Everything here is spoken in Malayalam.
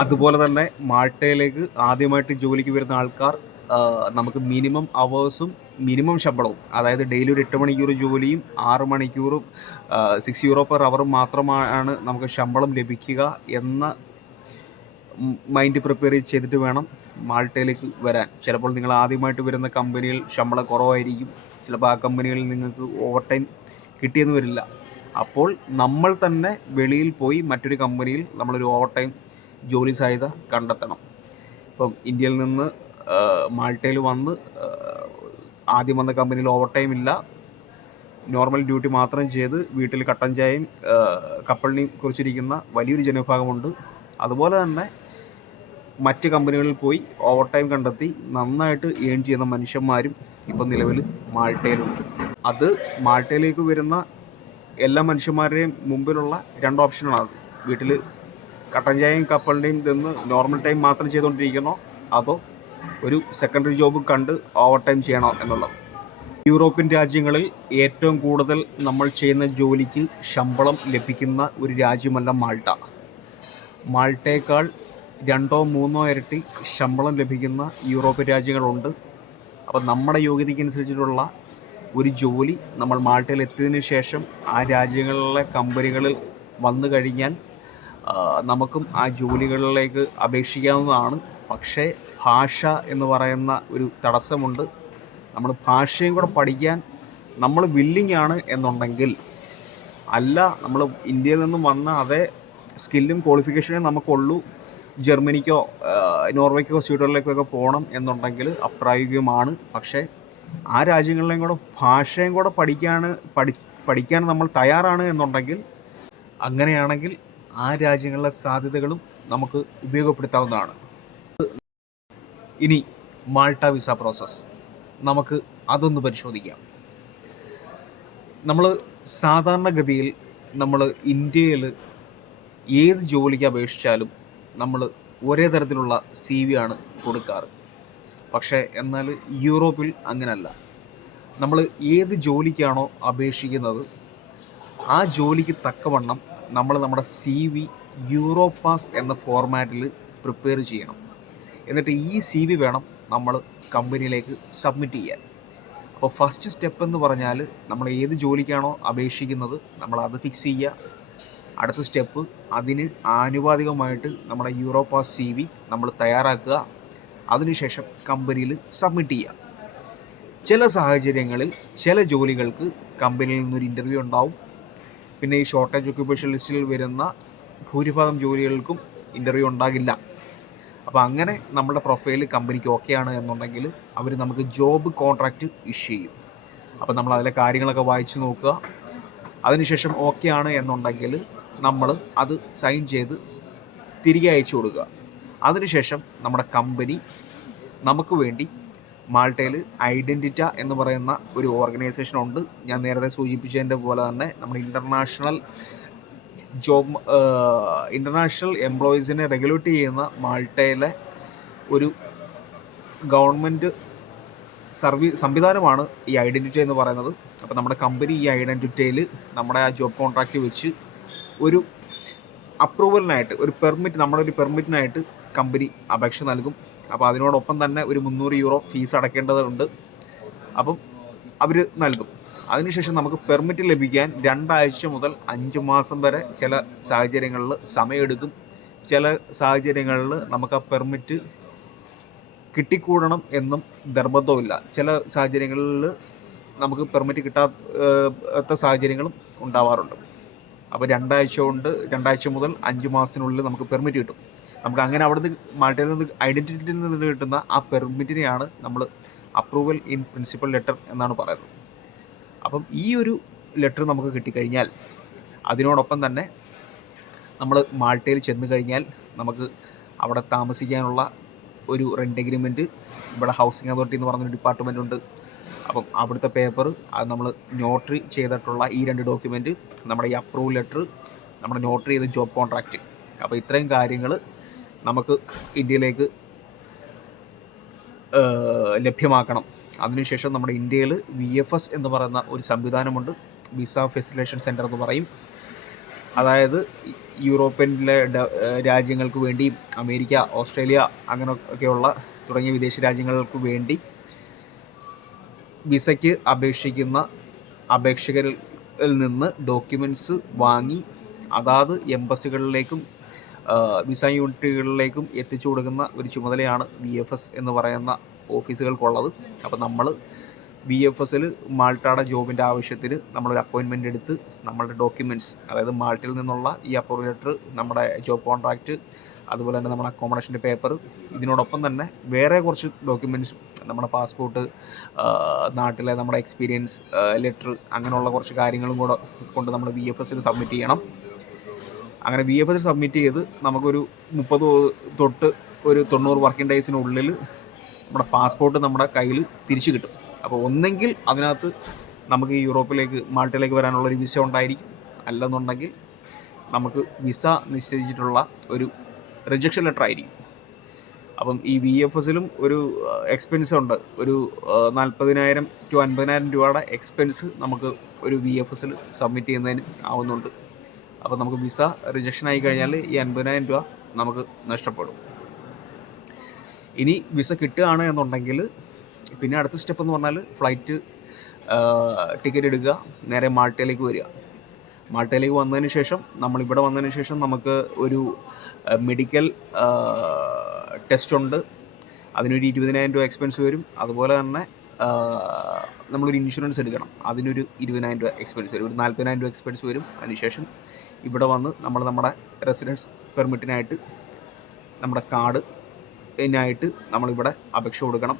അതുപോലെ തന്നെ മാൾട്ടയിലേക്ക് ആദ്യമായിട്ട് ജോലിക്ക് വരുന്ന ആൾക്കാർ നമുക്ക് മിനിമം അവേഴ്സും മിനിമം ശമ്പളവും, അതായത് ഡെയിലി ഒരു 8 മണിക്കൂർ ജോലിയും 6 മണിക്കൂറും €6 പെർ അവർ മാത്രമാണ് നമുക്ക് ശമ്പളം ലഭിക്കുക എന്ന മൈൻഡ് പ്രിപ്പയർ ചെയ്തിട്ട് വേണം മാൾട്ടയിലേക്ക് വരാൻ. ചിലപ്പോൾ നിങ്ങൾ ആദ്യമായിട്ട് വരുന്ന കമ്പനിയിൽ ശമ്പളം കുറവായിരിക്കും, ചിലപ്പോൾ ആ കമ്പനികളിൽ നിങ്ങൾക്ക് ഓവർ ടൈം കിട്ടിയെന്ന് വരില്ല. അപ്പോൾ നമ്മൾ തന്നെ വെളിയിൽ പോയി മറ്റൊരു കമ്പനിയിൽ നമ്മളൊരു ഓവർ ടൈം ജോലി സാധ്യത കണ്ടെത്തണം. ഇപ്പം ഇന്ത്യയിൽ നിന്ന് മാൾട്ടയിൽ വന്ന് ആദ്യം വന്ന കമ്പനിയിൽ ഓവർ ടൈം ഇല്ല, നോർമൽ ഡ്യൂട്ടി മാത്രം ചെയ്ത് വീട്ടിൽ കട്ടൻ ചായയും കപ്പലിനെയും കുറിച്ചിരിക്കുന്ന വലിയൊരു ജനവിഭാഗമുണ്ട്. അതുപോലെ തന്നെ മറ്റ് കമ്പനികളിൽ പോയി ഓവർ ടൈം കണ്ടെത്തി നന്നായിട്ട് ഏൺ ചെയ്യുന്ന മനുഷ്യന്മാരും ഇപ്പം നിലവിൽ മാൾട്ടയിലുണ്ട്. അത് മാൾട്ടയിലേക്ക് വരുന്ന എല്ലാ മനുഷ്യന്മാരുടെയും മുമ്പിലുള്ള 2 ഓപ്ഷനാണ്. അത് വീട്ടിൽ കട്ടൻ ചായയും കപ്പലിൻ്റെയും നിന്ന് നോർമൽ ടൈം മാത്രം ചെയ്തുകൊണ്ടിരിക്കണോ, അതോ ഒരു സെക്കൻഡറി ജോബ് കണ്ട് ഓവർ ടൈം ചെയ്യണോ എന്നുള്ളത്. യൂറോപ്യൻ രാജ്യങ്ങളിൽ ഏറ്റവും കൂടുതൽ നമ്മൾ ചെയ്യുന്ന ജോലിക്ക് ശമ്പളം ലഭിക്കുന്ന ഒരു രാജ്യമല്ല മാൾട്ട. മാൾട്ടയേക്കാൾ 2-3 ഇരട്ടി ശമ്പളം ലഭിക്കുന്ന യൂറോപ്യൻ രാജ്യങ്ങളുണ്ട്. അപ്പം നമ്മുടെ യോഗ്യതയ്ക്കനുസരിച്ചിട്ടുള്ള ഒരു ജോലി നമ്മൾ മാൾട്ടയിൽ എത്തിയതിനു ശേഷം ആ രാജ്യങ്ങളിലെ കമ്പനികളിൽ വന്നു കഴിഞ്ഞാൽ നമുക്കും ആ ജോലികളിലേക്ക് അപേക്ഷിക്കാവുന്നതാണ്. പക്ഷേ ഭാഷ എന്ന് പറയുന്ന ഒരു തടസ്സമുണ്ട്. നമ്മൾ ഭാഷയും കൂടെ പഠിക്കാൻ നമ്മൾ വില്ലിങ് ആണ് എന്നുണ്ടെങ്കിൽ, അല്ല നമ്മൾ ഇന്ത്യയിൽ നിന്നും വന്ന അതേ സ്കില്ലും ക്വാളിഫിക്കേഷനും നമുക്കുള്ളൂ, ജർമ്മനിക്കോ നോർവേക്കോ സ്വീഡനിലേക്കൊക്കെ പോകണം എന്നുണ്ടെങ്കിൽ അപ്രായോഗികമാണ്. പക്ഷേ ആ രാജ്യങ്ങളിലേയും കൂടെ ഭാഷയും കൂടെ പഠിക്കാൻ നമ്മൾ തയ്യാറാണ് എന്നുണ്ടെങ്കിൽ, അങ്ങനെയാണെങ്കിൽ ആ രാജ്യങ്ങളിലെ സാധ്യതകളും നമുക്ക് ഉപയോഗപ്പെടുത്താവുന്നതാണ്. ഇനി മാൾട്ട വിസ പ്രോസസ്സ്, നമുക്ക് അതൊന്ന് പരിശോധിക്കാം. നമ്മൾ സാധാരണഗതിയിൽ നമ്മൾ ഇന്ത്യയിൽ ഏത് ജോലിക്ക് അപേക്ഷിച്ചാലും നമ്മൾ ഒരേ തരത്തിലുള്ള CV ആണ് കൊടുക്കാറ്. പക്ഷേ എന്നാൽ യൂറോപ്പിൽ അങ്ങനല്ല. നമ്മൾ ഏത് ജോലിക്കാണോ അപേക്ഷിക്കുന്നത് ആ ജോലിക്ക് തക്കവണ്ണം നമ്മൾ നമ്മുടെ CV യൂറോപാസ് എന്ന ഫോർമാറ്റിൽ പ്രിപ്പയർ ചെയ്യണം. എന്നിട്ട് ഈ CV വേണം നമ്മൾ കമ്പനിയിലേക്ക് സബ്മിറ്റ് ചെയ്യാൻ. അപ്പോൾ ഫസ്റ്റ് സ്റ്റെപ്പ് എന്ന് പറഞ്ഞാൽ നമ്മൾ ഏത് ജോലിക്കാണോ അപേക്ഷിക്കുന്നത് നമ്മൾ അത് ഫിക്സ് ചെയ്യുക. അടുത്ത സ്റ്റെപ്പ്, അതിന് ആനുപാതികമായിട്ട് നമ്മുടെ യൂറോപാസ് CV നമ്മൾ തയ്യാറാക്കുക. അതിനുശേഷം കമ്പനിയിൽ സബ്മിറ്റ് ചെയ്യുക. ചില സാഹചര്യങ്ങളിൽ ചില ജോലികൾക്ക് കമ്പനിയിൽ നിന്നൊരു ഇൻ്റർവ്യൂ ഉണ്ടാവും. പിന്നെ ഈ ഷോർട്ടേജ് ഒക്യുപ്പേഷൻ ലിസ്റ്റിൽ വരുന്ന ഭൂരിഭാഗം ജോലികൾക്കും ഇൻ്റർവ്യൂ ഉണ്ടാകില്ല. അപ്പോൾ അങ്ങനെ നമ്മുടെ പ്രൊഫൈൽ കമ്പനിക്ക് ഓക്കെ ആണ് എന്നുണ്ടെങ്കിൽ അവർ നമുക്ക് ജോബ് കോൺട്രാക്റ്റ് ഇഷ്യൂ ചെയ്യും. അപ്പോൾ നമ്മൾ അതിലെ കാര്യങ്ങളൊക്കെ വായിച്ച് നോക്കുക. അതിനുശേഷം ഓക്കെ ആണ് എന്നുണ്ടെങ്കിൽ നമ്മൾ അത് സൈൻ ചെയ്ത് തിരികെ അയച്ചു കൊടുക്കുക. അതിനുശേഷം നമ്മുടെ കമ്പനി നമുക്ക് വേണ്ടി മാൾട്ടയിൽ ഐഡൻറ്റിറ്റ എന്ന് പറയുന്ന ഒരു ഓർഗനൈസേഷനുണ്ട്. ഞാൻ നേരത്തെ സൂചിപ്പിച്ചതിൻ്റെ പോലെ തന്നെ നമ്മുടെ ഇൻ്റർനാഷണൽ എംപ്ലോയീസിനെ റെഗുലേറ്റ് ചെയ്യുന്ന മാൾട്ടയിലെ ഒരു ഗവൺമെൻറ് സംവിധാനമാണ് ഈ ഐഡൻറ്റിറ്റി എന്ന് പറയുന്നത്. അപ്പോൾ നമ്മുടെ കമ്പനി ഈ ഐഡൻറ്റിറ്റിയിൽ നമ്മുടെ ആ ജോബ് കോൺട്രാക്റ്റ് വെച്ച് ഒരു അപ്രൂവലിനായിട്ട് ഒരു പെർമിറ്റിനായിട്ട് കമ്പനി അപേക്ഷ നൽകും. അപ്പോൾ അതിനോടൊപ്പം തന്നെ ഒരു €300 ഫീസ് അടയ്ക്കേണ്ടതുണ്ട്. അപ്പം അവർ നൽകും. അതിനുശേഷം നമുക്ക് പെർമിറ്റ് ലഭിക്കാൻ 2 ആഴ്ച മുതൽ 5 മാസം വരെ ചില സാഹചര്യങ്ങളിൽ സമയമെടുക്കും. ചില സാഹചര്യങ്ങളിൽ നമുക്ക് ആ പെർമിറ്റ് കിട്ടിക്കൂടണം എന്നും നിർബന്ധമില്ല. ചില സാഹചര്യങ്ങളിൽ നമുക്ക് പെർമിറ്റ് കിട്ടാത്ത സാഹചര്യങ്ങളും ഉണ്ടാവാറുണ്ട്. അപ്പോൾ 2 ആഴ്ച മുതൽ 5 മാസത്തിനുള്ളിൽ നമുക്ക് പെർമിറ്റ് കിട്ടും. നമുക്ക് അങ്ങനെ അവിടുന്ന് മാൾട്ടയിൽ നിന്ന് ഐഡൻറ്റിറ്റിയിൽ നിന്ന് കിട്ടുന്ന ആ പെർമിറ്റിനെയാണ് നമ്മൾ അപ്രൂവൽ ഇൻ പ്രിൻസിപ്പൽ ലെറ്റർ എന്നാണ് പറയുന്നത്. അപ്പം ഈ ഒരു ലെറ്റർ നമുക്ക് കിട്ടിക്കഴിഞ്ഞാൽ അതിനോടൊപ്പം തന്നെ നമ്മൾ മാൾട്ടയിൽ ചെന്ന് കഴിഞ്ഞാൽ നമുക്ക് അവിടെ താമസിക്കാനുള്ള ഒരു റെൻ്റ് എഗ്രിമെൻറ്റ്, ഇവിടെ ഹൗസിംഗ് അതോറിറ്റി എന്ന് പറഞ്ഞൊരു ഡിപ്പാർട്ട്മെൻ്റ് ഉണ്ട്. അപ്പം അവിടുത്തെ പേപ്പർ, അത് നമ്മൾ നോട്ടറി ചെയ്തിട്ടുള്ള ഈ 2 ഡോക്യുമെൻറ്റ്, നമ്മുടെ ഈ അപ്രൂവൽ ലെറ്റർ, നമ്മുടെ നോട്ടറി ചെയ്ത ജോബ് കോൺട്രാക്റ്റ്. അപ്പോൾ ഇത്രയും കാര്യങ്ങൾ നമുക്ക് ഇന്ത്യയിലേക്ക് ലഭ്യമാക്കണം. അതിനുശേഷം നമ്മുടെ ഇന്ത്യയിൽ VFS എന്ന് പറയുന്ന ഒരു സംവിധാനമുണ്ട്, വിസ ഫെസിലിറ്റേഷൻ സെൻറ്റർ എന്ന് പറയും. അതായത് യൂറോപ്യനിലെ രാജ്യങ്ങൾക്ക് വേണ്ടിയും അമേരിക്ക, ഓസ്ട്രേലിയ അങ്ങനെയൊക്കെയുള്ള തുടങ്ങിയ വിദേശ രാജ്യങ്ങൾക്ക് വേണ്ടി വിസയ്ക്ക് അപേക്ഷിക്കുന്ന അപേക്ഷകരിൽ നിന്ന് ഡോക്യുമെൻറ്റ്സ് വാങ്ങി അതാത് എംബസികളിലേക്കും വിസ യൂണിറ്റുകളിലേക്കും എത്തിച്ചു കൊടുക്കുന്ന ഒരു ചുമതലയാണ് VFS എന്ന് പറയുന്ന ഓഫീസുകൾക്കുള്ളത്. അപ്പോൾ നമ്മൾ VFSൽ മാൾട്ടയുടെ ജോബിൻ്റെ ആവശ്യത്തിന് നമ്മളൊരു അപ്പോയിൻമെൻ്റ് എടുത്ത് നമ്മളുടെ ഡോക്യുമെൻറ്റ്സ്, അതായത് മാൾട്ടയിൽ നിന്നുള്ള ഈ അപ്രൂവൽ ലെറ്റർ, നമ്മുടെ ജോബ് കോൺട്രാക്റ്റ്, അതുപോലെ തന്നെ നമ്മുടെ അക്കോമഡേഷൻ്റെ പേപ്പർ, ഇതിനോടൊപ്പം തന്നെ വേറെ കുറച്ച് ഡോക്യുമെൻറ്റ്സ്, നമ്മുടെ പാസ്പോർട്ട്, നാട്ടിലെ നമ്മുടെ എക്സ്പീരിയൻസ് ലെറ്റർ, അങ്ങനെയുള്ള കുറച്ച് കാര്യങ്ങളും കൂടെ കൊണ്ട് നമ്മൾ VFSൽ സബ്മിറ്റ് ചെയ്യണം. അങ്ങനെ VFSൽ സബ്മിറ്റ് ചെയ്ത് നമുക്കൊരു 30 തൊട്ട് ഒരു 90 വർക്കിംഗ് ഡേയ്സിനുള്ളിൽ നമ്മുടെ പാസ്പോർട്ട് നമ്മുടെ കയ്യിൽ തിരിച്ചു കിട്ടും. അപ്പോൾ ഒന്നെങ്കിൽ അതിനകത്ത് നമുക്ക് ഈ യൂറോപ്പിലേക്ക്, മാൾട്ടയിലേക്ക് വരാനുള്ളൊരു വിസ ഉണ്ടായിരിക്കും, അല്ലെന്നുണ്ടെങ്കിൽ നമുക്ക് വിസ നിശ്ചയിച്ചിട്ടുള്ള ഒരു റിജക്ഷൻ ലെറ്റർ ആയിരിക്കും. അപ്പം ഈ VFSലും ഒരു എക്സ്പെൻസ് ഉണ്ട്. ഒരു 40,000 to 50,000 രൂപയുടെ എക്സ്പെൻസ് നമുക്ക് ഒരു VFSൽ സബ്മിറ്റ് ചെയ്യുന്നതിന് ആവുന്നുണ്ട്. അപ്പോൾ നമുക്ക് വിസ റിജക്ഷൻ ആയി കഴിഞ്ഞാൽ ഈ 50,000 രൂപ നമുക്ക് നഷ്ടപ്പെടും. ഇനി വിസ കിട്ടുകയാണ് എന്നുണ്ടെങ്കിൽ പിന്നെ അടുത്ത സ്റ്റെപ്പ് എന്ന് പറഞ്ഞാൽ ഫ്ലൈറ്റ് ടിക്കറ്റ് എടുക്കുക, നേരെ മാൾട്ടയിലേക്ക് വരിക. മാൾട്ടയിലേക്ക് വന്നതിന് ശേഷം, നമ്മളിവിടെ വന്നതിന് ശേഷം നമുക്ക് ഒരു മെഡിക്കൽ ടെസ്റ്റ് ഉണ്ട്. അതിനൊരു 20,000 രൂപ എക്സ്പെൻസ് വരും. അതുപോലെ തന്നെ നമ്മളൊരു ഇൻഷുറൻസ് എടുക്കണം, അതിനൊരു 20,000 രൂപ എക്സ്പെൻസ് വരും. ഒരു 40,000 രൂപ എക്സ്പെൻസ് വരും. അതിനുശേഷം ഇവിടെ വന്ന് നമ്മുടെ റെസിഡൻസ് പെർമിറ്റിനായിട്ട്, നമ്മുടെ കാർഡിനായിട്ട് നമ്മളിവിടെ അപേക്ഷ കൊടുക്കണം.